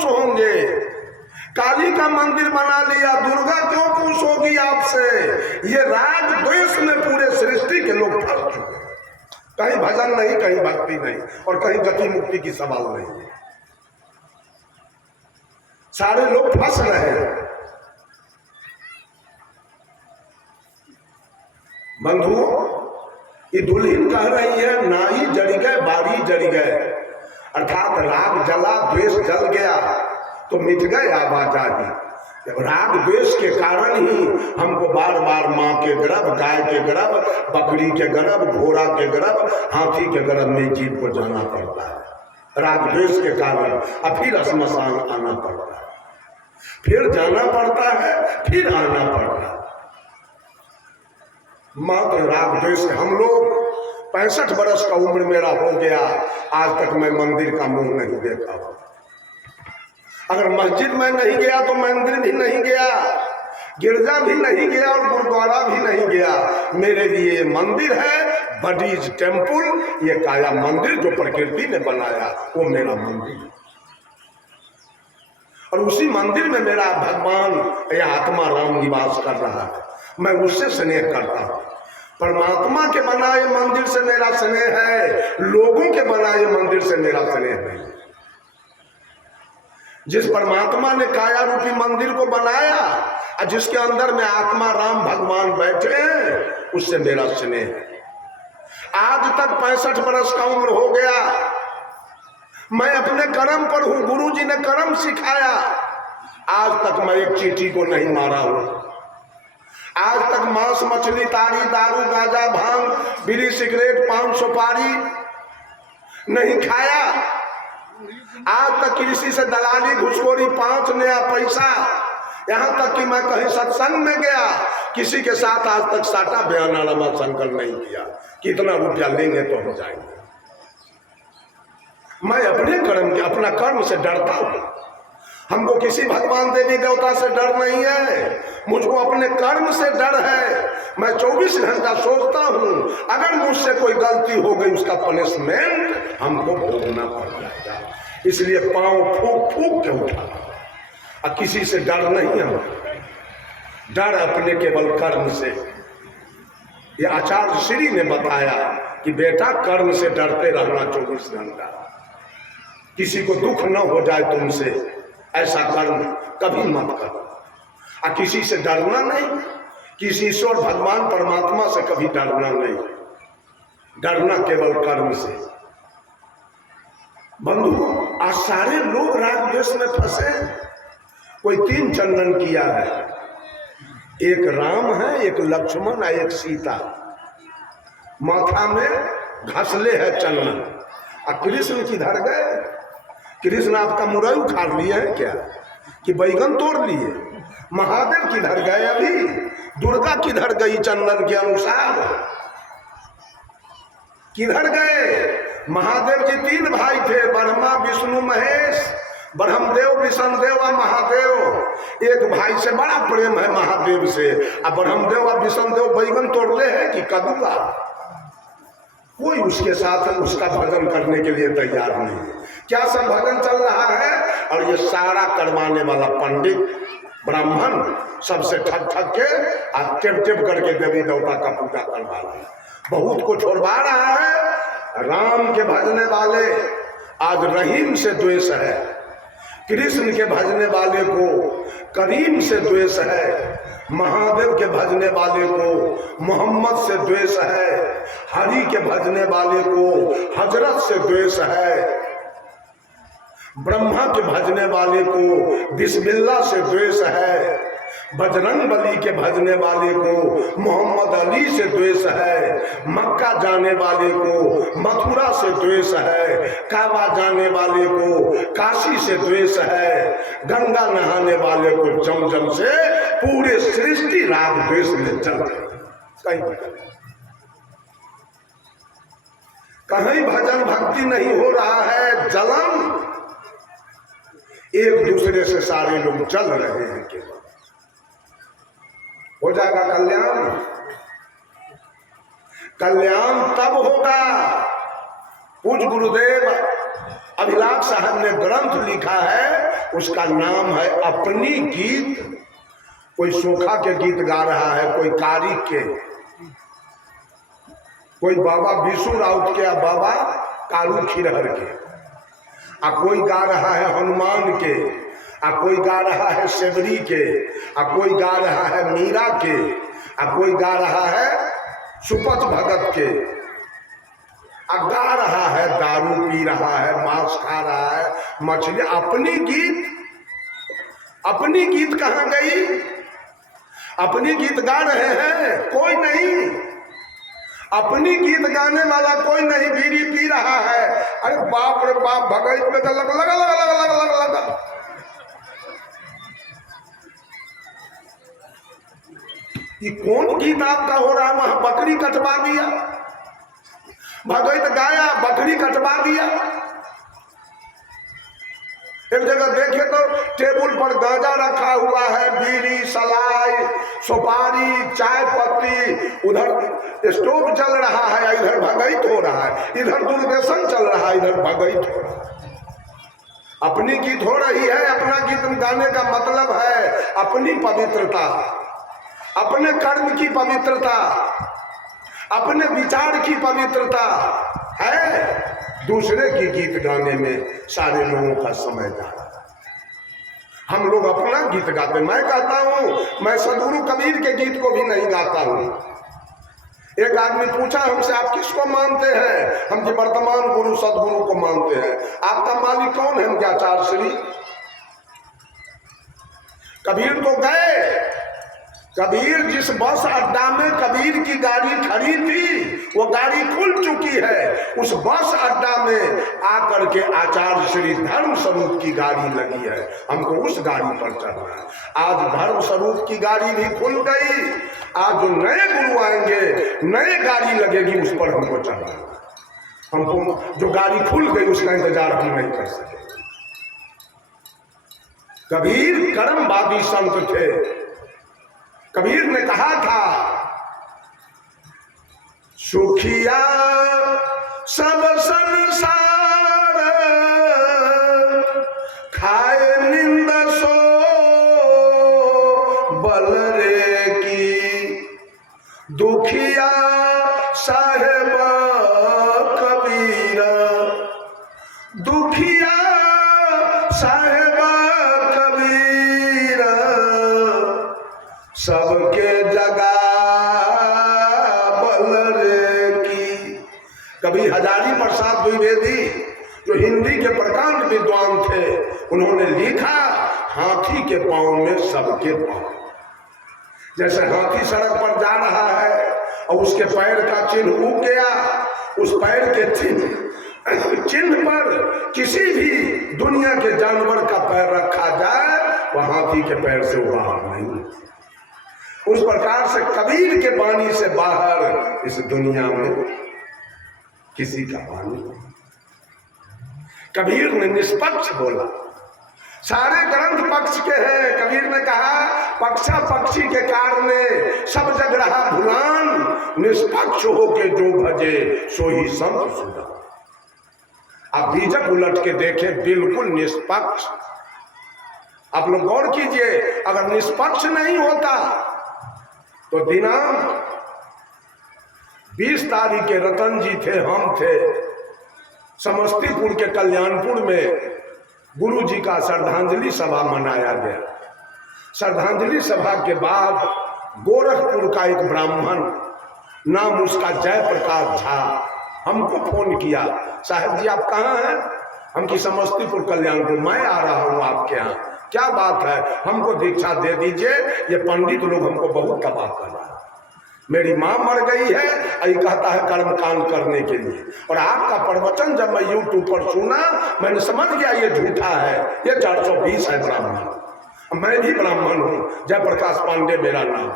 खुश होंगे। काली का मंदिर बना लिया, दुर्गा क्यों खुश होगी आपसे? ये राग द्वेष में पूरे सृष्टि के लोग फंस चुके हैं। कहीं भजन नहीं, कहीं भक्ति नहीं, और कहीं गति मुक्ति की सवाल नहीं। सारे लोग फंस रहे हैं। बंधुओं, ये दुल्हन कह रही है नाई जड़ गए बारी जड़ गए, अर्थात राग जला द्वेष जल गया तो मिट गए आवाजाही। राग द्वेष के कारण ही हमको बार बार माँ के गर्भ, गाय के गर्भ, बकरी के गर्भ, घोड़ा के गर्भ, हाथी के गर्भ में जीव को जाना पड़ता है। राग द्वेष के कारण अब फिर श्मशान आना पड़ता है, फिर जाना पड़ता है, फिर आना पड़ता है। मात्र राग द्वेष। हम लोग 65 वर्ष का उम्र मेरा हो गया, आज तक मैं मंदिर का मुंह नहीं देखा। अगर मस्जिद में नहीं गया तो मंदिर भी नहीं गया, गिरजा भी नहीं गया और गुरुद्वारा भी नहीं गया। मेरे लिए ये मंदिर है, बडीज टेम्पल, ये काया मंदिर जो प्रकृति ने बनाया वो मेरा मंदिर है। और उसी मंदिर में मेरा भगवान या आत्मा राम निवास कर रहा है, मैं उससे स्नेह करता हूँ। परमात्मा के बनाए मंदिर से मेरा स्नेह है, लोगों के बनाए मंदिर से मेरा स्नेह नहीं। जिस परमात्मा ने काया रूपी मंदिर को बनाया और जिसके अंदर में आत्मा राम भगवान बैठे हैं, उससे मेरा स्नेह है। आज तक 65 वर्ष का उम्र हो गया, मैं अपने कर्म पर हूं। गुरु जी ने कर्म सिखाया, आज तक मैं एक चींटी को नहीं मारा हूं। आज तक मांस मछली ताड़ी दारू गांजा भांग बीड़ी सिगरेट पान सुपारी नहीं खाया। आज तक किसी से दलाली घुसखोरी 5 नया पैसा, यहाँ तक कि मैं कहीं सत्संग में गया, किसी के साथ आज तक साटा बयाना संकल्प नहीं किया कितना रुपया लेंगे तो हो जाएंगे। मैं अपने कर्म के, अपना कर्म से डरता हूँ। हमको किसी भगवान देवी देवता से डर नहीं है, मुझको अपने कर्म से डर है। मैं 24 घंटा सोचता हूँ अगर मुझसे कोई गलती हो गई उसका पनिशमेंट हमको भोगना पड़ जाएगा। इसलिए पांव फूक फूक के उठा, और किसी से डर नहीं है, डर अपने केवल कर्म से। ये आचार्य श्री ने बताया कि बेटा कर्म से डरते रहना 24 घंटा, किसी को दुख न हो जाए तुमसे, ऐसा कर्म कभी मत करो। और किसी से डरना नहीं, किसी ईश्वर भगवान परमात्मा से कभी डरना नहीं, डरना केवल कर्म से। बंधुओं, आज सारे लोग राग द्वेष में फंसे। कोई 3 चंदन किया है, एक राम है, एक लक्ष्मण है, एक सीता। माथा में घसले है चंदन। और कृष्ण किधर गए? कृष्ण आपका मुरई उखाड़ लिए है क्या कि बैगन तोड़ लिए? महादेव किधर गए? अभी दुर्गा किधर गई? चंदन के अनुसार किधर गए? महादेव जी 3 भाई थे, ब्रह्मा विष्णु महेश, ब्रह्मदेव विष्णुदेव और महादेव। एक भाई से बड़ा प्रेम है महादेव से, और ब्रह्मदेव और विष्णुदेव बैगन तोड़ले है कि कदुआ। कोई उसके साथ उसका भजन करने के लिए तैयार नहीं है। क्या सब भजन चल रहा है, और ये सारा करवाने वाला पंडित ब्राह्मण सबसे ठग ठग के और टेप टेप करके देवी देवता का पूजा करवा रहा है, बहुत को छोड़वा रहा है। राम के भजने वाले आज रहीम से द्वेष है, कृष्ण के भजने वाले को करीम से द्वेष है, महादेव के भजने वाले को मोहम्मद से द्वेष है, हरि के भजने वाले को हजरत से द्वेष है, ब्रह्मा के भजने वाले को बिस्मिल्लाह से द्वेष है, बजरंग बली के भजने वाले को मोहम्मद अली से द्वेष है, मक्का जाने वाले को मथुरा से द्वेष है, काबा जाने वाले को काशी से द्वेष है, गंगा नहाने वाले को जमजम से। पूरे सृष्टि राग द्वेष में चल रही। कहीं भजन भक्ति नहीं हो रहा है, जलन। एक दूसरे से सारे लोग जल रहे हैं। केवल हो जाएगा कल्याण। कल्याण तब होगा। पूज्य गुरुदेव अभिलाष साहब ने ग्रंथ लिखा है उसका नाम है अपनी गीत। कोई सोखा के गीत गा रहा है, कोई कारी के, कोई बाबा विशु राउत के, बाबा कारू खिरहर के, कोई गा रहा है हनुमान के, कोई गा रहा है सेवरी के, कोई गा रहा है मीरा के, कोई गा रहा है सुपत भगत के, गा रहा है दारू पी रहा है, मांस खा रहा है, मछली। अपनी गीत कहाँ गई? अपनी गीत गा रहे हैं कोई नहीं, अपनी गीत गाने वाला कोई नहीं, बीड़ी पी रहा है। अरे बाप रे बाप, भगत में तो लगा लगा लगा लगा लगा लगा लगा। ये कौन गीत आपका हो रहा है? वहां बकरी कटवा दिया, भगत गाया, बकरी कटवा दिया। एक जगह देखे तो टेबल पर गांजा रखा हुआ है, बीड़ी, सलाई, सुपारी, चाय पत्ती, उधर स्टोव चल रहा है, इधर भगत हो रहा है, इधर दूरदर्शन चल रहा है, इधर भगत हो रहा है। अपनी गीत हो रही है। अपना गीत गाने का मतलब है अपनी पवित्रता, अपने कर्म की पवित्रता, अपने विचार की पवित्रता है। दूसरे की गीत गाने में सारे लोगों का समय जा रहा है। हम लोग अपना गीत गाते। मैं कहता हूं, मैं सदगुरु कबीर के गीत को भी नहीं गाता हूं। एक आदमी पूछा हमसे, आप किसको मानते हैं? हम जी वर्तमान गुरु सदगुरु को मानते हैं। आपका मालिक कौन है? हम क्या आचार्य श्री कबीर तो गए। कबीर जिस बस अड्डा में कबीर की गाड़ी खड़ी थी, वो गाड़ी खुल चुकी है। उस बस अड्डा में आकर के आचार्य श्री धर्म स्वरूप की गाड़ी लगी है। हमको उस गाड़ी पर चढ़ना है। आज धर्म स्वरूप की गाड़ी भी खुल गई। आज जो नए गुरु आएंगे, नए गाड़ी लगेगी, उस पर हमको चढ़ना है। हमको जो गाड़ी खुल गई उसका इंतजार हम नहीं कर सके। कबीर कर्मवादी संत थे। कबीर ने कहा था, सुखिया सब संसार खाए निंद सो बल रे की, दुखिया साहेब कबीर, दुखिया साहेब कबीर, सबके जगा बल रे की। कभी हजारी प्रसाद द्विवेदी जो हिंदी के प्रकांड विद्वान थे, उन्होंने लिखा, हाथी के पांव में सबके पांव। जैसे हाथी सड़क पर जा रहा है और उसके पैर का चिन्ह उग गया, उस पैर के चिन्ह पर किसी भी दुनिया के जानवर का पैर रखा जाए, वह हाथी के पैर से बाहर नहीं। उस प्रकार से कबीर के वाणी से बाहर इस दुनिया में किसी का वाणी नहीं। कबीर ने निष्पक्ष बोला। सारे ग्रंथ पक्ष के हैं। कबीर ने कहा, पक्षा पक्षी के कारण सब जग रहा भुलान, निष्पक्ष हो के जो भजे सो ही संत सुना। आप बीजक उलट के देखें, बिल्कुल निष्पक्ष। आप लोग गौर कीजिए, अगर निष्पक्ष नहीं होता तो दिनांक 20 तारीख के रतन जी थे, हम थे, समस्तीपुर के कल्याणपुर में गुरु जी का श्रद्धांजलि सभा मनाया गया। श्रद्धांजलि सभा के बाद गोरखपुर का एक ब्राह्मण, नाम उसका जयप्रकाश झा, हमको फोन किया, साहब जी आप कहाँ हैं? हम की समस्तीपुर कल्याणपुर। मैं आ रहा हूँ आपके यहाँ। क्या बात है? हमको दीक्षा दे दीजिए, ये पंडित लोग हमको बहुत तबाह कर रहा है। मेरी माँ मर गई है, ये कहता है कर्मकांड करने के लिए। और आपका प्रवचन जब मैं यूट्यूब पर सुना, मैंने समझ गया ये झूठा है, ये 420 है ब्राह्मण। मैं भी ब्राह्मण हूँ, जयप्रकाश पांडे मेरा नाम।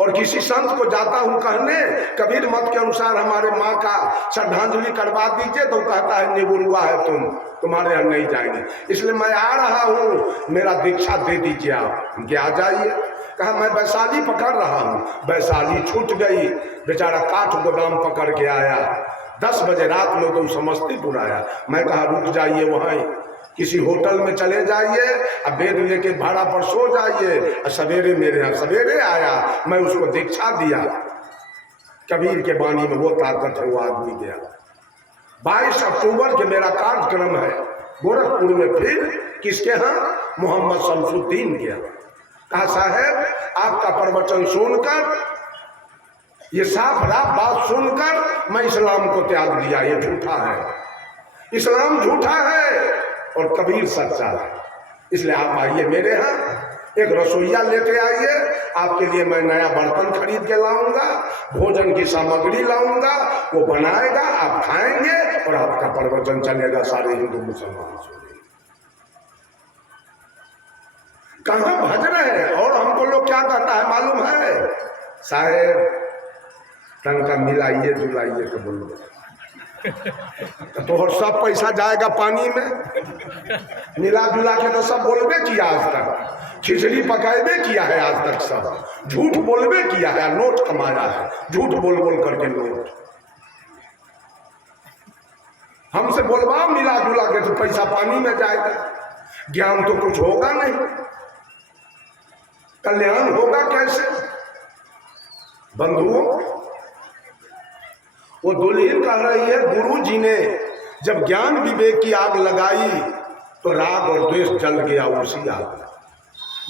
और किसी संत को जाता हूँ कहने, कबीर मत के अनुसार हमारे माँ का श्रद्धांजलि करवा दीजिए, तो कहता है निगुरुआ है तुम्हारे यहाँ नहीं जाएंगे। इसलिए मैं आ रहा हूँ, मेरा दीक्षा दे दीजिए आप। उनके आ जाइए। कहा मैं वैशाली पकड़ रहा हूँ। वैशाली छूट गई, बेचारा काठ गोदाम पकड़ के आया। 10 बजे रात में तो समस्तीपुर आया। मैं कहा रुक जाइए वहाँ, किसी होटल में चले जाइए, अब बेड लेके भाड़ा पर सो जाइए, और सवेरे मेरे यहाँ सवेरे आया, मैं उसको दीक्षा दिया कबीर के वाणी में, वो ताकत है वो आदमी गया। 22 अक्टूबर के मेरा कार्यक्रम है गोरखपुर में, फिर किसके यहाँ? मोहम्मद शमसुद्दीन के यहाँ। कहा साहब आपका प्रवचन सुनकर, ये साफ राफ बात सुनकर मैं इस्लाम को त्याग दिया, ये झूठा है, इस्लाम झूठा है और कबीर सच्चा है। इसलिए आप आइए मेरे यहाँ, एक रसोईया लेके आइए, आपके लिए मैं नया बर्तन खरीद के लाऊंगा, भोजन की सामग्री लाऊंगा, वो बनाएगा, आप खाएंगे और आपका प्रवचन चलेगा, सारे हिंदू मुसलमान सुनेंगे। कहाँ भज रहे हैं? और हमको लोग क्या कहता है मालूम है? साहेब तंग का मिलाइए जुलाइए के बोलो, तो और सब पैसा जाएगा पानी में। मिला जुला के तो सब बोलबे किया आज तक, खिचड़ी पकाएबे किया है आज तक, सब झूठ बोलबे किया है, नोट कमाया है, झूठ बोल बोल करके नोट। हमसे बोलवा मिला जुला के तो पैसा पानी में जाएगा, ज्ञान तो कुछ होगा नहीं, कल्याण होगा कैसे? बंधुओं, वो दुल्हन कह रही है गुरु जी ने जब ज्ञान विवेक की आग लगाई तो राग और द्वेष जल गया उसी आग में।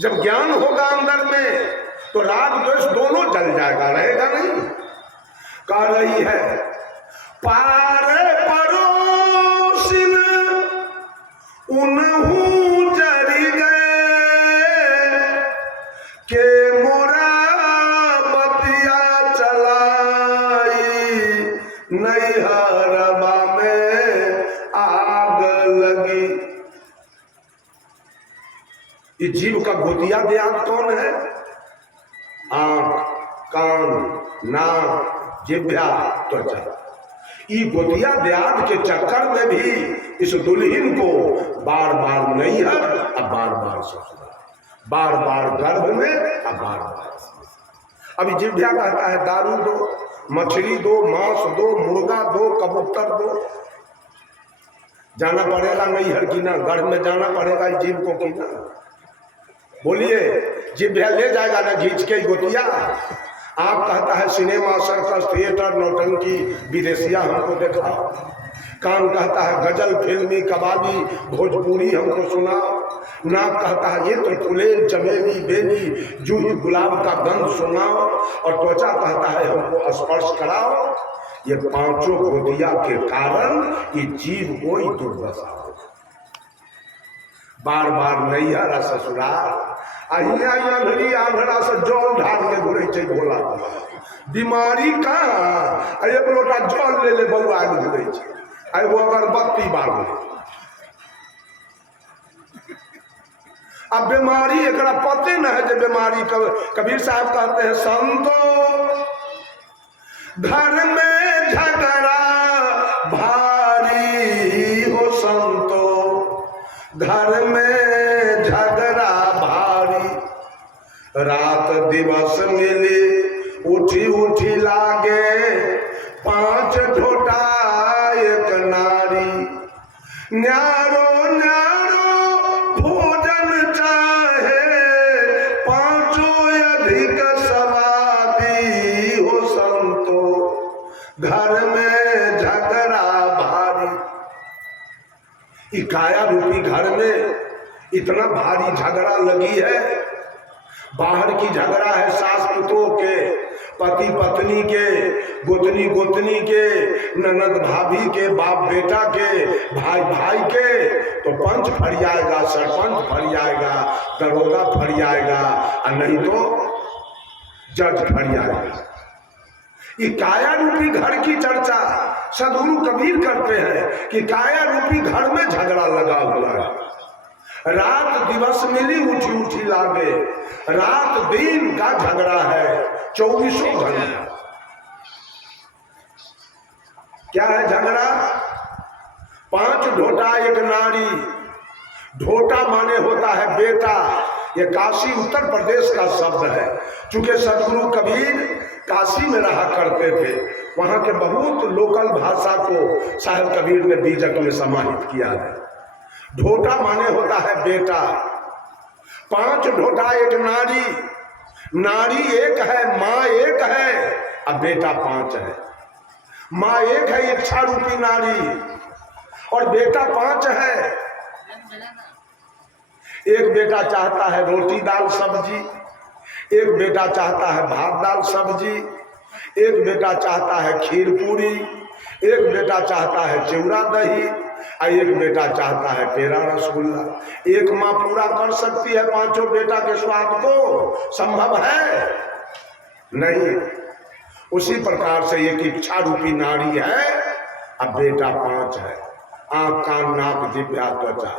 जब ज्ञान होगा अंदर में तो राग द्वेष दोनों जल जाएगा, रहेगा नहीं। कह रही है पारे परोसिन उन्हू जरी गए के मोरा बतिया चलाई नैहरबा में आग लगी। ये जीव का गोतिया देहात कौन है? आंख, कान, नाक, जिह्वा, त्वचा। ये गोतिया देहात के चक्कर में भी इस दुल्हन को बार बार नैहर, अब बार बार ससुराल, बार बार गर्भ में, अब बार बार। अभी जिह्वा कहता है दारू दो, मछली दो, मांस दो, मुर्गा दो, कबूतर दो। जाना पड़ेगा नैहर की ना, गर्भ में जाना पड़ेगा इस जीव को की ना। बोलिए, जिह्वा ले जाएगा ना घींच के गोतिया। आप कहता है सिनेमा, सर्कस, थिएटर, नौटंकी, विदेशिया हमको दिखाओ। कान कहता है गजल, फिल्मी, कबाली, भोजपुरी हमको सुनाओ। नाक कहता है ये तो फुलेल, चमेली, बेली, जूही, गुलाब का गंध सुनाओ। और त्वचा कहता है हमको स्पर्श कराओ। ये पांचों गोदिया के कारण ये जीव कोई दुर्दशा हो, बार बार नैहर ससुराल। आंधड़ा से जल ढाल के घुरे छे भोला बीमारी कहाँ? एक लोटा जल ले ले बउआ घुरे छे, एगो अगरबत्ती बार। अब बीमारी एकरा पते न है जो बीमारी। कबीर साहब कहते हैं संतो घर में झगड़ा भारी हो, संतो घर में झगड़ा भारी। रात दिवस मिली उठी उठी लागे 5 ढोटा एक नारी। न्यारो न्यारो भोजन चाहे 5 अधिक समाधि हो, संतो घर में झगड़ा भारी। काया रूपी घर में इतना भारी झगड़ा लगी है। बाहर की झगड़ा है सास पुतों के, पति पत्नी के, गोतनी गोतनी के, ननद भाभी के, बाप बेटा के, भाई भाई के। तो पंच फरियाएगा, सरपंच फरियाएगा, दरोगा फरियाएगा, और नहीं तो जज फरियाएगा। ये काया रूपी घर की चर्चा सदगुरु कबीर करते हैं कि काया रूपी घर में झगड़ा लगा हुआ है। रात दिवस मिली उठी उठी लागे। रात दिन का झगड़ा है, 24 घंटा। क्या है झगड़ा? 5 ढोटा एक नारी। ढोटा माने होता है बेटा। ये काशी उत्तर प्रदेश का शब्द है। चूंकि सदगुरु कबीर काशी में रहा करते थे, वहां के बहुत लोकल भाषा को साहिब कबीर ने बीजक में समाहित किया है। ढोटा माने होता है बेटा। 5 ढोटा एक नारी, नारी एक है, माँ एक है, अब बेटा 5 है। माँ एक है इच्छा रूपी नारी और बेटा 5 है। एक बेटा चाहता है रोटी दाल सब्जी, एक बेटा चाहता है भात दाल सब्जी, एक बेटा चाहता है खीर पूरी, एक बेटा चाहता है चिवड़ा दही और एक बेटा चाहता है पेड़ा रसगुल्ला। एक माँ पूरा कर सकती है 5 बेटा के स्वाद को? संभव है? नहीं। उसी प्रकार से एक इच्छा रूपी नारी है, अब बेटा 5 है। आंख कान नाक जिह्वा त्वचा,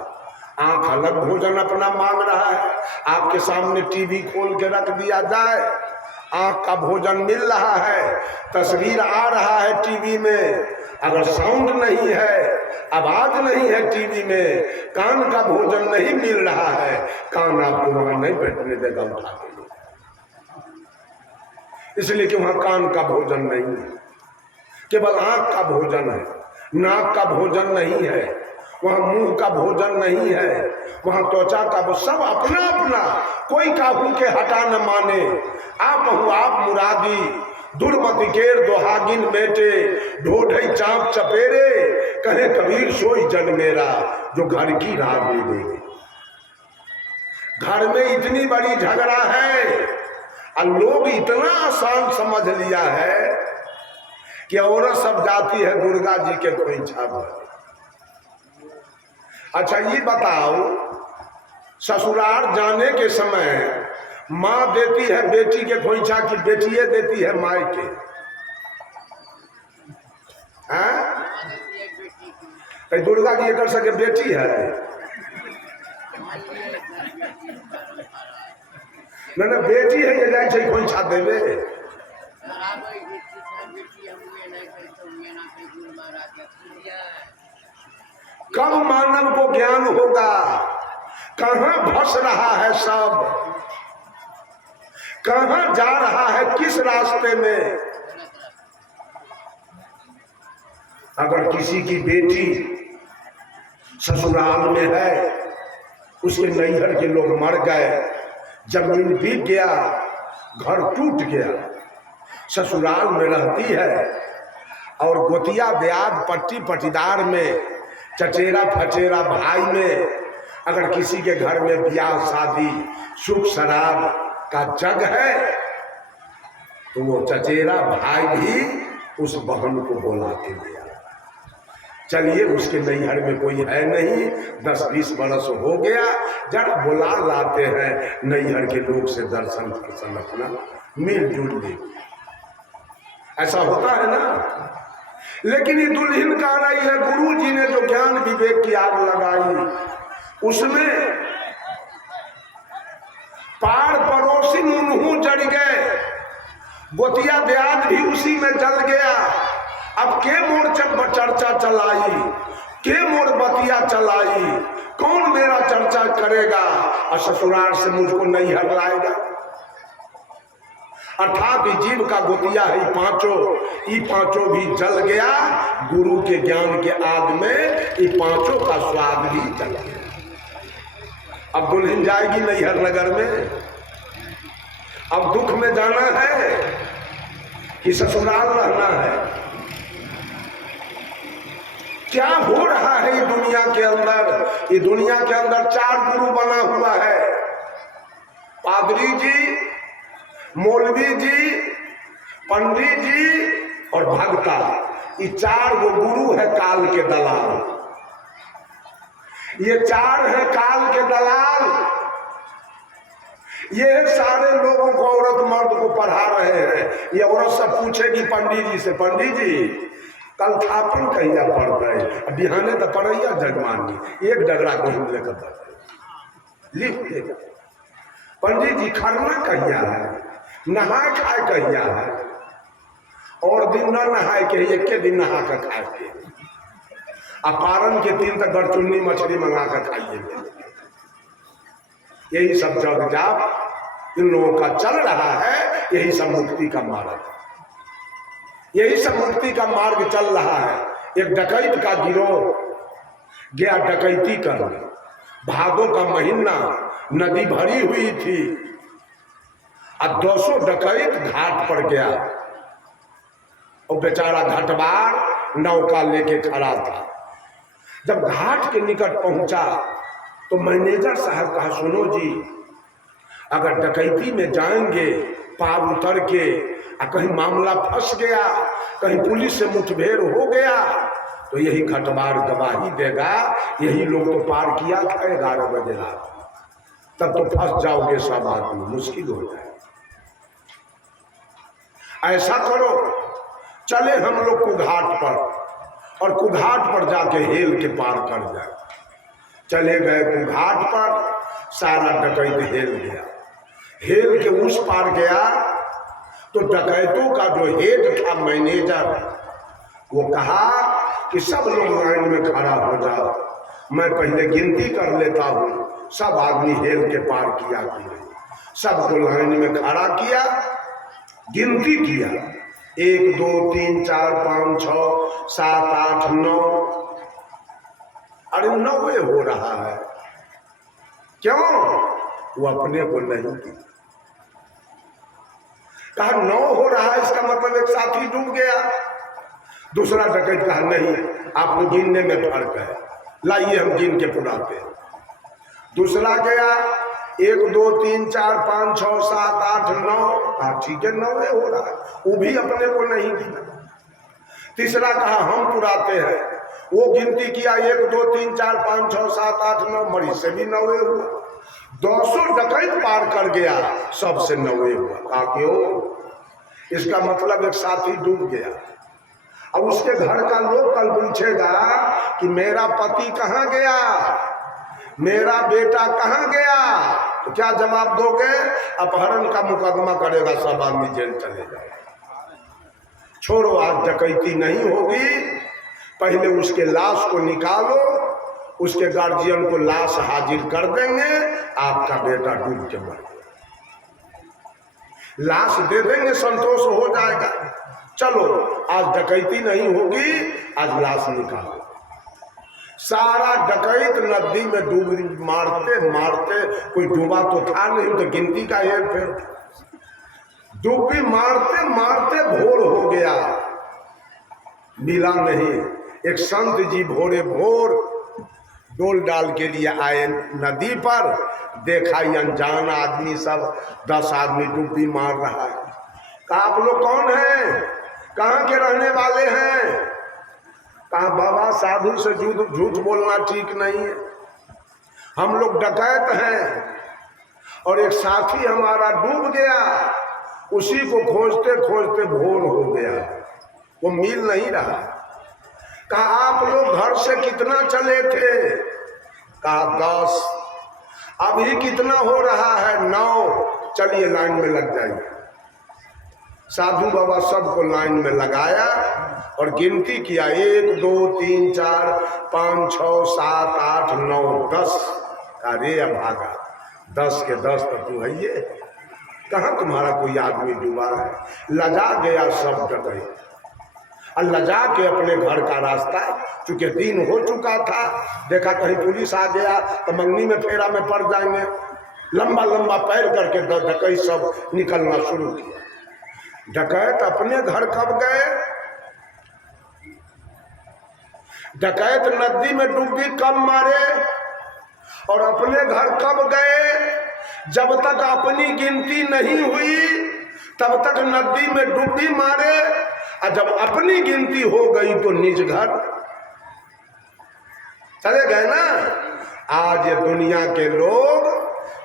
आंख अलग भोजन अपना मांग रहा है। आपके सामने टीवी खोल के रख दिया जाए, आंख का भोजन मिल रहा है, तस्वीर आ रहा है टीवी में, अगर साउंड नहीं है, आवाज नहीं है टीवी में, कान का भोजन नहीं मिल रहा है, कान आपको वहां नहीं बैठने देगा उठा के, इसलिए कि वहां कान का भोजन नहीं है, केवल आंख का भोजन है, नाक का भोजन नहीं है, वहां मुंह का भोजन नहीं है, वहां त्वचा का, सब अपना अपना, कोई काहू के हटा न माने। आप हूँ आप मुरादी, दुर्मति केर दोहागिन बेटे, ढोढई चाँप चपेरे, कहे कबीर सोई जन मेरा, जो घर की राह ले देगी। घर में इतनी बड़ी झगड़ा है और लोग इतना आसान समझ लिया है कि औरत सब जाती है दुर्गा जी के खोइछा पर। अच्छा ये बताओ, ससुराल जाने के समय माँ देती है बेटी के खोइछा की बेटिए देती है माई के? हैं? दुर्गा जी कर सके बेटी है ना, बेटी है ये जाए खोइछा देवे। कब मानव को ज्ञान होगा? कहां फंस रहा है सब, कहां जा रहा है, किस रास्ते में? अगर किसी की बेटी ससुराल में है, उसके नैहर के लोग मर गए, जमीन बिक गया, घर टूट गया, ससुराल में रहती है और गोतिया ब्याज पट्टी पटीदार में, चचेरा फचेरा भाई में, अगर किसी के घर में ब्याह शादी सुख शराब का जग है तो वो चचेरा भाई भी उस बहन को बुला के लिया, चलिए उसके नैहर में कोई है नहीं, 10-20 बरस हो गया, जरा बुला लाते हैं नैहर के लोग से दर्शन दर्शन अपना मिलजुल ले। ऐसा होता है ना। लेकिन ये दुल्हन कह रही है, गुरु जी ने जो ज्ञान विवेक की आग लगाई उसमें पार पड़ोसी मुन्हू जड़ गए, गोतिया ब्याज भी उसी में जल गया। अब के मोर चर्चा चलाई, के मोर बतिया चलाई, कौन मेरा चर्चा करेगा और ससुराल से मुझको नहीं हटलाएगा। अर्थात जीव का गोतिया है ये पांचों भी जल गया, गुरु के ज्ञान के आग में ये पांचों का स्वाद भी जल गया। अब दुल्हन जाएगी नैहर नगर में, अब दुख में जाना है कि ससुराल रहना है। क्या हो रहा है ये दुनिया के अंदर? ये दुनिया के अंदर 4 गुरु बना हुआ है, पादरी जी, मौलवी जी, पंडित जी और भगता। ये 4 गो गुरु है काल के दलाल। ये 4 है काल के दलाल। ये सारे लोगों को, औरत मर्द को पढ़ा रहे हैं। ये औरत सब पूछेगी पंडित जी से, पंडित जी कल थापन कहिया पड़ गए, बिहाने तो पड़ैया जगमानी, एक डगरा को हम लेकर लिख देगा। पंडित जी खरना कहिया है, नहाए खाए कहिया है, और दिन न नहाए के एक के दिन नहा कर खाए के, पारण के दिन तक गरचुन्नी मछली मंगा कर खाइए। यही सब जग जाप इन लोगों का चल रहा है, यही सब मुक्ति का मार्ग, यही सब मुक्ति का मार्ग चल रहा है। एक डकैत का गिरोह, गया डकैती करने। भादों का महीना, नदी भरी हुई थी और 200 डकैत घाट पर गया और बेचारा घाटवार नौका लेके खड़ा था। जब घाट के निकट पहुंचा तो मैनेजर साहब कहा, सुनो जी, अगर डकैती में जाएंगे पार उतर के और कहीं मामला फंस गया, कहीं पुलिस से मुठभेड़ हो गया तो यही घटवार गवाही देगा, यही लोग तो पार किया था 11 बजे रात, तब तो फंस जाओगे सब आदमी, मुश्किल हो जाए। ऐसा करो, चले हम लोग कुघाट पर और कुघाट पर जाके हेल के पार कर जाए। चले गए कुघाट पर, सारा डकैत हेल गया। हेल के उस पार गया तो डकैतों का जो हेड था मैनेजर, वो कहा कि सब लोग लाइन में खड़ा हो जाओ, मैं पहले गिनती कर लेता हूँ सब आदमी हेल के पार किया कि नहीं। सबको लाइन में खड़ा किया, गिनती किया, 1 2 3 4 5 6 7 8 9, अरे 9 हो रहा है। क्यों? वो अपने को नहीं की। कहा 9 हो रहा है, इसका मतलब एक साथी डूब गया। दूसरा डकैत कहा नहीं, आपको गिनने में फर्क है, लाइए हम गिन के पुराते। दूसरा गया 1 2 3 4 5 6 7 8 9, ठीक है 9 हो रहा है, वो भी अपने को नहीं गिना। तीसरा कहा हम पुराते हैं, वो गिनती किया 1 2 3 4 5 6 7 8 9, मरीज से भी 9 हुआ। 200 डकैत पार कर गया, सबसे 9 हुआ। कहा क्यों? इसका मतलब एक साथी डूब गया। अब उसके घर का लोग कल पूछेगा कि मेरा पति कहाँ गया, मेरा बेटा कहाँ गया, तो क्या जवाब दोगे? अपहरण का मुकदमा करेगा, सब आदमी जेल चले जाए। छोड़ो, आज डकैती नहीं होगी, पहले उसके लाश को निकालो, उसके गार्जियन को लाश हाजिर कर देंगे, आपका बेटा डूब के मर गया, लाश दे देंगे, संतोष हो जाएगा। चलो आज डकैती नहीं होगी, आज लाश निकालो। सारा डकैत नदी में डूब मारते मारते, कोई डूबा तो था नहीं, तो गिनती का है, फिर डूबी मारते मारते भोर हो गया, मिला नहीं। एक संत जी भोरे भोर डोल डाल के लिए आए नदी पर, देखा ये अनजान आदमी सब 10 आदमी डुब्बी मार रहा है। कहा आप लोग कौन हैं, कहाँ के रहने वाले हैं? कहा बाबा साधु से झूठ बोलना ठीक नहीं है, हम लोग डकैत हैं और एक साथी हमारा डूब गया, उसी को खोजते खोजते भोर हो गया, वो मिल नहीं रहा। कहा आप लोग घर से कितना चले थे? कहा 10। अभी कितना हो रहा है? 9। चलिए लाइन में लग जाइए। साधु बाबा सबको लाइन में लगाया और गिनती किया, 1 2 3 4 5 6 7 8 9 10। अरे अभागा, 10 के 10 तो तू है ये, कहाँ तुम्हारा कोई आदमी डूबा है? लजा गया सब डकैत, और लजा के अपने घर का रास्ता, चूंकि दिन हो चुका था, देखा कहीं पुलिस आ गया तो मंगनी में फेरा में पड़ जाएंगे, लंबा लंबा पैर करके डकैत सब निकलना शुरू किया। डकैत अपने घर कब गए? डकैत नदी में डुब्बी कब मारे और अपने घर कब गए? जब तक अपनी गिनती नहीं हुई तब तक नदी में डुब्बी मारे, और जब अपनी गिनती हो गई तो निज घर चले गए ना। आज ये दुनिया के लोग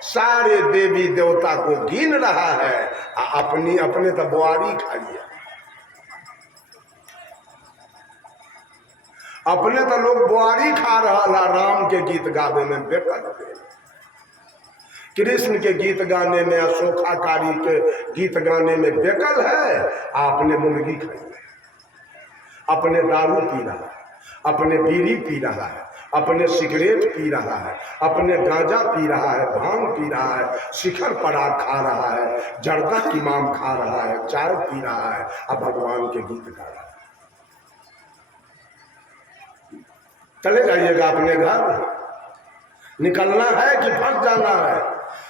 सारे देवी देवता को गिन रहा है, अपने तो बुआरी खाइए, अपने तो लोग बुआरी खा रहा। राम के गीत गावे में बेकल, कृष्ण के गीत गाने में, अशोकाकारी के गीत गाने में बेकल है। आपने मुर्गी खाई है, अपने दारू पी रहा है, अपने बीड़ी पी रहा है, अपने सिगरेट पी रहा है, अपने गांजा पी रहा है, भांग पी रहा है, शिखर पराग खा रहा है, जर्दा इमाम खा रहा है, चाय पी रहा है, अब भगवान के गीत गा रहा है। चले जाइएगा अपने घर, निकलना है कि फंस जाना है?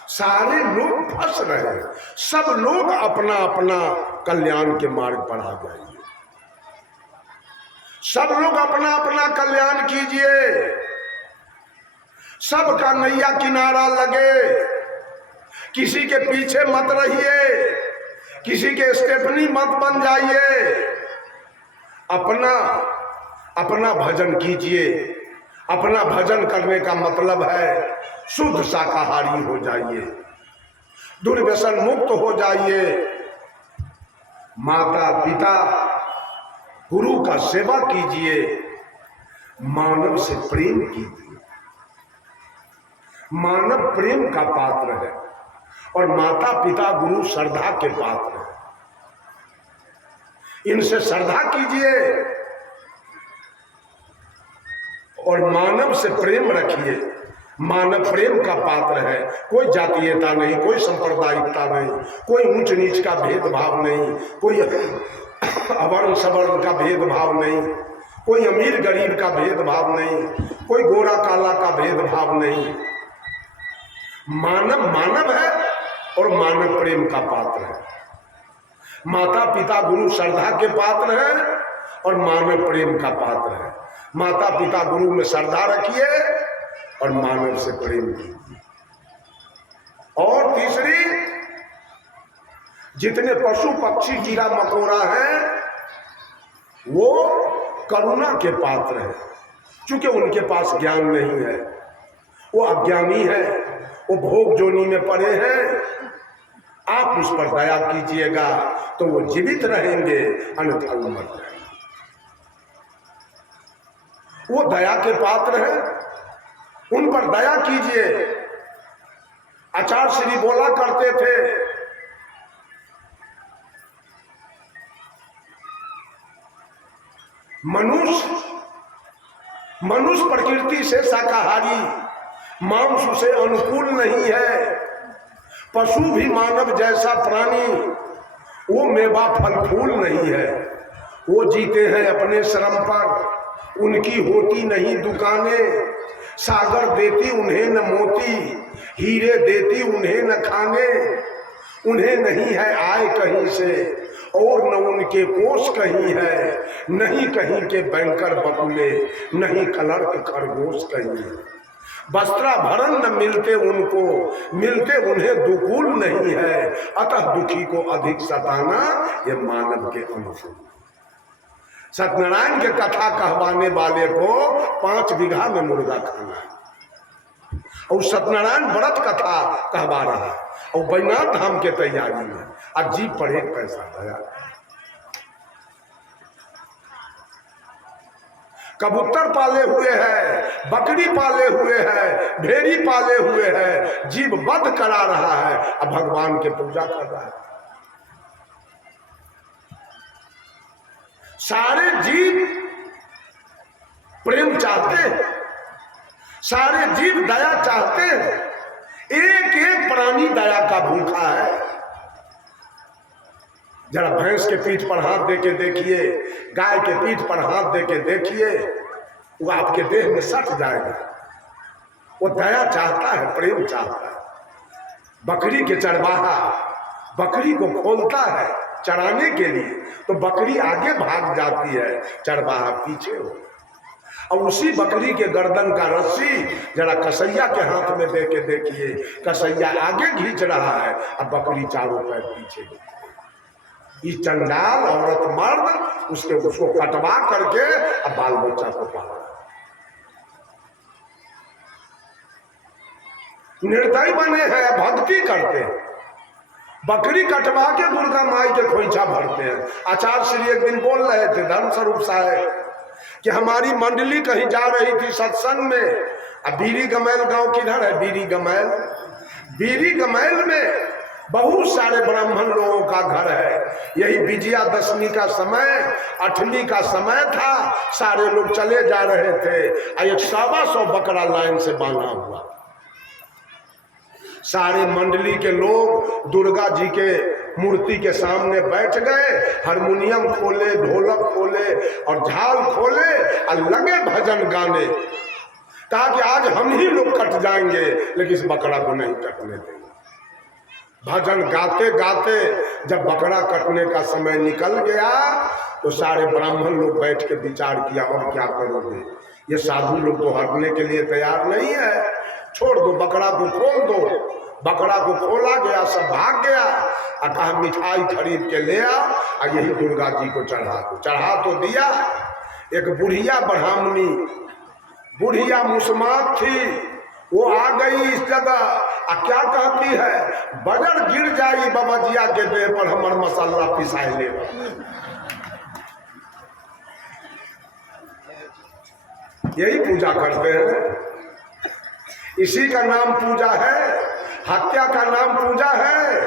सारे लोग फंस रहे हैं, सब लोग अपना अपना कल्याण के मार्ग पर आ जाइए, सब लोग अपना अपना कल्याण कीजिए, सबका नैया किनारा लगे, किसी के पीछे मत रहिए, किसी के स्टेपनी मत बन जाइए, अपना अपना भजन कीजिए। अपना भजन करने का मतलब है शुद्ध शाकाहारी हो जाइए, दुर्व्यसन मुक्त हो जाइए, माता पिता गुरु का सेवा कीजिए, मानव से प्रेम कीजिए। मानव प्रेम का पात्र है और माता पिता गुरु श्रद्धा के पात्र है, इनसे श्रद्धा कीजिए और मानव से प्रेम रखिए। मानव प्रेम का पात्र है, कोई जातीयता नहीं, कोई सांप्रदायिकता नहीं, कोई ऊंच नीच का भेदभाव नहीं, कोई अवर्ण सवर्ण का भेदभाव नहीं, कोई अमीर गरीब का भेदभाव नहीं, कोई गोरा काला का भेदभाव नहीं। मानव मानव है और मानव प्रेम का पात्र है। माता पिता गुरु श्रद्धा के पात्र है और मानव प्रेम का पात्र है। माता पिता गुरु में श्रद्धा रखिए और मानव से प्रेम कीजिए। और तीसरी, जितने पशु पक्षी कीड़ा मकोड़ा हैं वो करुणा के पात्र हैं, क्योंकि उनके पास ज्ञान नहीं है, वो अज्ञानी है, वो भोग जोनी में पड़े हैं। आप उस पर दया कीजिएगा तो वो जीवित रहेंगे, अन्यथा वो मर जाएंगे। वो दया के पात्र हैं, उन पर दया कीजिए। आचार्य श्री बोला करते थे, मनुष्य प्रकृति से शाकाहारी, मांस उसे अनुकूल नहीं है। पशु भी मानव जैसा प्राणी, वो मेवा फल फूल नहीं है। वो जीते हैं अपने श्रम पर, उनकी होती नहीं दुकानें। सागर देती उन्हें न मोती, हीरे देती उन्हें न खाने। उन्हें नहीं है आय कहीं से और न उनके कोष कहीं है, नहीं कहीं के बैंकर बकुले, नहीं क्लर्क खरगोश कहीं है। वस्त्राभरण न मिलते उनको, मिलते उन्हें दुकूल नहीं है। अतः दुखी को अधिक सताना ये मानव के अनुकूल। सत्यनारायण के कथा कहवाने वाले को 5 बीघा में मुर्गा खाना है और सत्यनारायण व्रत कथा कहवा रहा है और बैजनाथ धाम के तैयारी में अब जीप पर एक पैसा दया। कबूतर पाले हुए हैं, बकरी पाले हुए हैं, भेड़ी पाले हुए हैं, जीव वध करा रहा है, अब भगवान के पूजा कर रहा है। सारे जीव प्रेम चाहते हैं, सारे जीव दया चाहते हैं। एक एक प्राणी दया का भूखा है। जरा भैंस के पीठ पर हाथ देके देखिए, गाय के पीठ पर हाथ देके देखिए, वो आपके देह में सट जाएगा। वो दया चाहता है, प्रेम चाहता है। बकरी के चरवाहा बकरी को खोलता है चराने के लिए, तो बकरी आगे भाग जाती है, चरवाहा पीछे हो। और उसी बकरी के गर्दन का रस्सी जरा कसैया के हाथ में देके देखिए, कसैया आगे खींच रहा है और बकरी चारों पैर पीछे। ये चंडाल औरत मर्द उसको कटवा करके अब बाल बच्चा को पाला। निर्दयी बने हैं, भक्ति करते हैं, बकरी कटवा के दुर्गा माई के खोइछा भरते हैं। आचार्य श्री एक दिन बोल रहे थे, धर्म स्वरूप साहब, कि हमारी मंडली कहीं जा रही थी सत्संग में। अब बीरी गमैल गांव किधर है? बीरी गमैल। बीरी गमैल में बहुत सारे ब्राह्मण लोगों का घर है। यही विजयादशमी का समय, 8वीं का समय था। सारे लोग चले जा रहे थे और 125 बकरा लाइन से बांधा हुआ। सारे मंडली के लोग दुर्गा जी के मूर्ति के सामने बैठ गए, हारमोनियम खोले, ढोलक खोले और झाल खोले और लगे भजन गाने। कहा कि आज हम ही लोग कट जाएंगे लेकिन इस बकरा को नहीं कटने देंगे। भजन गाते गाते जब बकरा कटने का समय निकल गया तो सारे ब्राह्मण लोग बैठ के विचार किया, और क्या करोगे, ये साधु लोग तो हटने के लिए तैयार नहीं है, छोड़ दो, बकरा को खोल दो। बकरा को खोला गया, सब भाग गया और कहा मिठाई खरीद के ले आओ और यही दुर्गा जी को चढ़ा दो। चढ़ा तो दिया। एक बुढ़िया ब्राह्मणी, बुढ़िया मुसलमान थी, वो आ गई इस जगह और क्या कहती है, बजर गिर जाई बबजिया के देह पर हमर मसाला पिसाए ले। यही पूजा करते हैं, इसी का नाम पूजा है, हत्या का नाम पूजा है।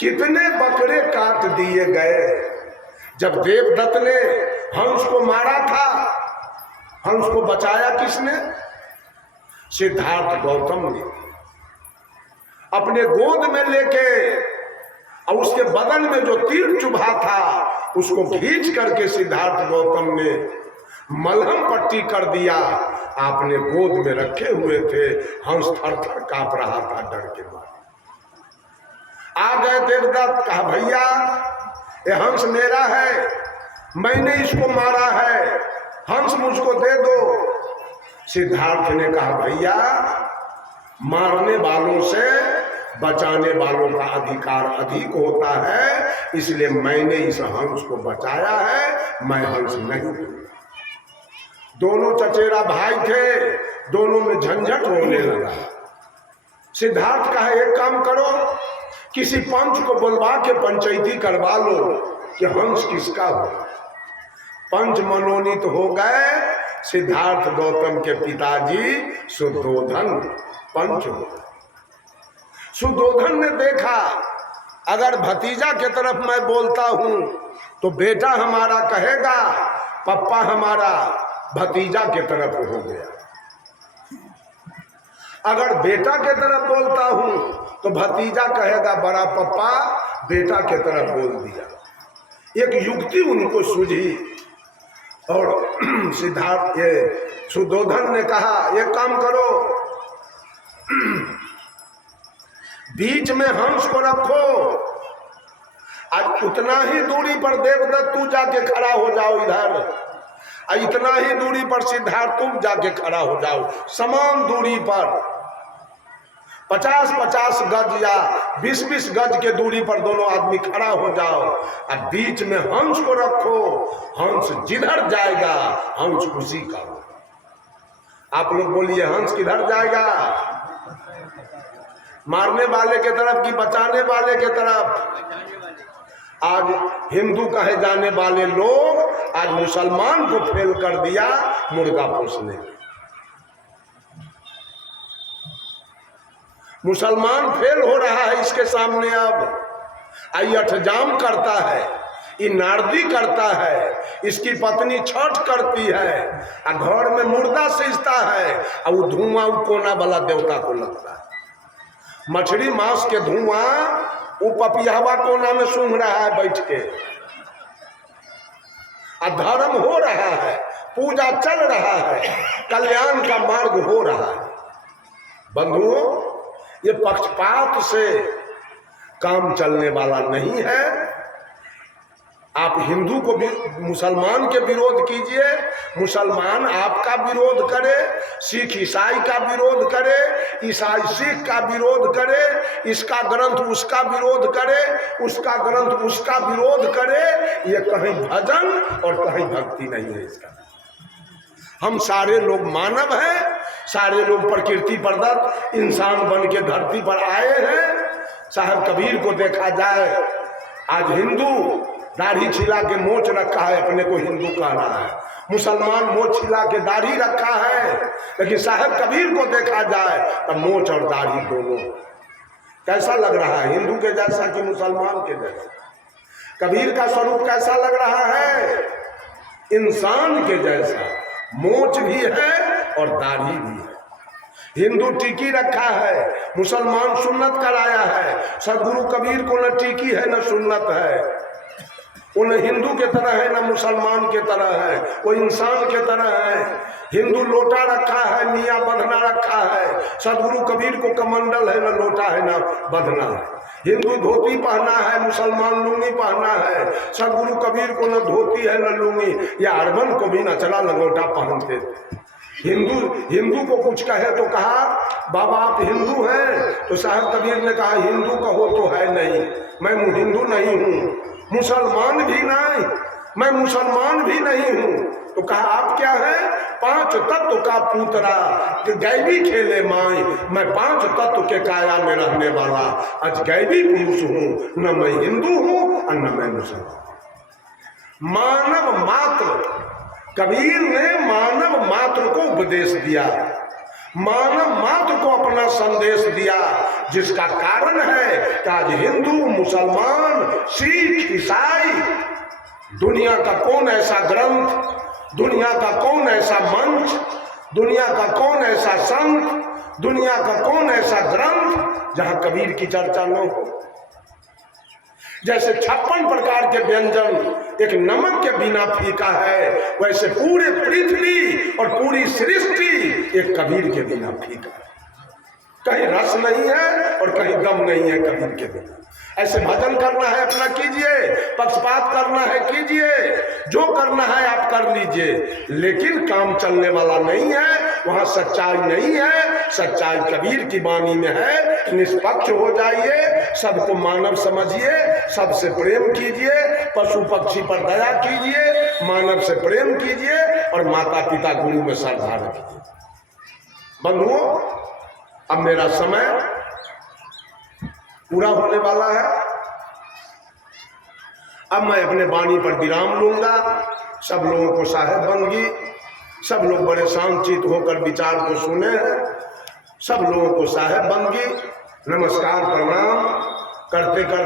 कितने बकरे काट दिए गए। जब देवदत्त ने हंस को मारा था, हंस को बचाया किसने? सिद्धार्थ गौतम ने अपने गोद में लेके, और उसके बदन में जो तीर चुभा था उसको खींच करके सिद्धार्थ गौतम ने मलहम पट्टी कर दिया। आपने गोद में रखे हुए थे, हंस थर थर कांप रहा था डर के मारे। आ गए देवदत्त, कहा भैया ये हंस मेरा है, मैंने इसको मारा है, हंस मुझको दे दो। सिद्धार्थ ने कहा भैया मारने वालों से बचाने वालों का अधिकार अधिक होता है, इसलिए मैंने इस हंस को बचाया है, मैं हंस नहीं दूंगा। दोनों चचेरा भाई थे, दोनों में झंझट होने लगा। सिद्धार्थ कहा एक काम करो, किसी पंच को बुलवा के पंचायती करवा लो कि हंस किसका हो। पंच मनोनीत हो गए। सिद्धार्थ गौतम के पिताजी सुद्धोधन पंच हो। सुद्धोधन ने देखा अगर भतीजा के तरफ मैं बोलता हूं तो बेटा हमारा कहेगा पप्पा हमारा भतीजा के तरफ हो गया, अगर बेटा के तरफ बोलता हूं तो भतीजा कहेगा बड़ा पप्पा बेटा के तरफ बोल दिया। एक युक्ति उनको सूझी और सिद्धार्थ ये सुद्धोधन ने कहा एक काम करो, बीच में हंस को रखो, आज उतना ही दूरी पर देवदत्त तू जाके खड़ा हो जाओ इधर, और इतना ही दूरी पर सिद्धार्थ तुम जाके खड़ा हो जाओ, समान दूरी पर 50-50 गज या 20-20 गज के दूरी पर दोनों आदमी खड़ा हो जाओ और बीच में हंस को रखो। हंस जिधर जाएगा हंस उसी का होगा। आप लोग बोलिए हंस किधर जाएगा? मारने वाले के तरफ कि बचाने वाले के तरफ? आज हिंदू कहे जाने वाले लोग आज मुसलमान को फेल कर दिया मुर्गा पोसने में। मुसलमान फेल हो रहा है इसके सामने। अब आई अठजाम करता है, ये नारदी करता है, इसकी पत्नी छठ करती है, और घर में मुर्दा सींचता है, और वो धुआं कोना वाला देवता को लगता है। मछली मांस के धुआं वो पपियावा कोना में सूंघ रहा है बैठ के। अधर्म हो रहा है, पूजा चल रहा है, कल्याण का मार्ग हो रहा है। बंधुओं ये पक्षपात से काम चलने वाला नहीं है। आप हिंदू को भी मुसलमान के विरोध कीजिए, मुसलमान आपका विरोध करे, सिख ईसाई का विरोध करे, ईसाई सिख का विरोध करे, इसका ग्रंथ उसका विरोध करे, उसका ग्रंथ उसका विरोध करे, ये कहीं भजन और कहीं भक्ति नहीं है इसका। हम सारे लोग मानव हैं, सारे लोग प्रकृति प्रदत्त इंसान बन के धरती पर आए हैं। साहब कबीर को देखा जाए, आज हिंदू दाढ़ी छिला के मोच रखा है, अपने को हिंदू कह रहा है, मुसलमान मोच छिला के दाढ़ी रखा है, लेकिन साहब कबीर को देखा जाए तो मोच और दाढ़ी दोनों कैसा लग रहा है? हिंदू के जैसा कि मुसलमान के जैसा? कबीर का स्वरूप कैसा लग रहा है? इंसान के जैसा, मोच भी है और दाढ़ी भी है। हिंदू टीकी रखा है, मुसलमान सुन्नत कराया है। सदगुरु कबीर को न टीकी है न सुन्नत है। वो न हिंदू के तरह है न मुसलमान के तरह है, वो इंसान के तरह है। हिंदू लोटा रखा है, मियाँ बंधना रखा है। सदगुरु कबीर को कमंडल है, न लोटा है न बंधना है। हिंदू धोती पहना है, मुसलमान लुंगी पहना है। सदगुरु कबीर को न धोती है न लुंगी, या अरबन को भी न चला लंगोटा पहनते थे। हिंदू को कुछ कहे तो कहा बाबा आप हिंदू हैं, तो साहब कबीर ने कहा हिंदू कहो तो है नहीं, मैं हिंदू नहीं हूँ। मुसलमान भी नहीं, मैं मुसलमान भी नहीं हूँ। तो कहा आप क्या है? 5 तत्व का पुतरा कि गैबी खेले माई, मैं 5 तत्व के काया में रहने वाला आज गैबी पुरुष हूँ, न मैं हिंदू हूँ और न मैं मुसलमान। मानव मात्र, कबीर ने मानव मात्र को उपदेश दिया, मानव मात्र को अपना संदेश दिया, जिसका कारण है कि आज हिंदू, मुसलमान, सिख, ईसाई, दुनिया का कौन ऐसा ग्रंथ, दुनिया का कौन ऐसा मंच, दुनिया का कौन ऐसा संत, दुनिया का कौन ऐसा ग्रंथ जहां कबीर की चर्चा न हो। जैसे 56 प्रकार के व्यंजन एक नमक के बिना फीका है, वैसे पूरे पृथ्वी और पूरी सृष्टि एक कबीर के बिना फीका है। कहीं रस नहीं है और कहीं दम नहीं है कबीर के बिना। ऐसे भजन करना है अपना कीजिए, पक्षपात करना है कीजिए, जो करना है आप कर लीजिए, लेकिन काम चलने वाला नहीं है, वहां सच्चाई नहीं है। सच्चाई कबीर की वाणी में है। निष्पक्ष हो जाइए, सबको मानव समझिए, सबसे प्रेम कीजिए, पशु पक्षी पर दया कीजिए, मानव से प्रेम कीजिए और माता पिता गुरु में श्रद्धा रखिए। बंधुओं, अब मेरा समय पूरा होने वाला है। अब मैं अपने वाणी पर विराम लूंगा। सब लोगों को साहेब बनगी, सब लोग बड़े शांतचित्त होकर विचार को सुने हैं, सब लोगों को साहेब बनगी। नमस्कार प्रणाम करते करते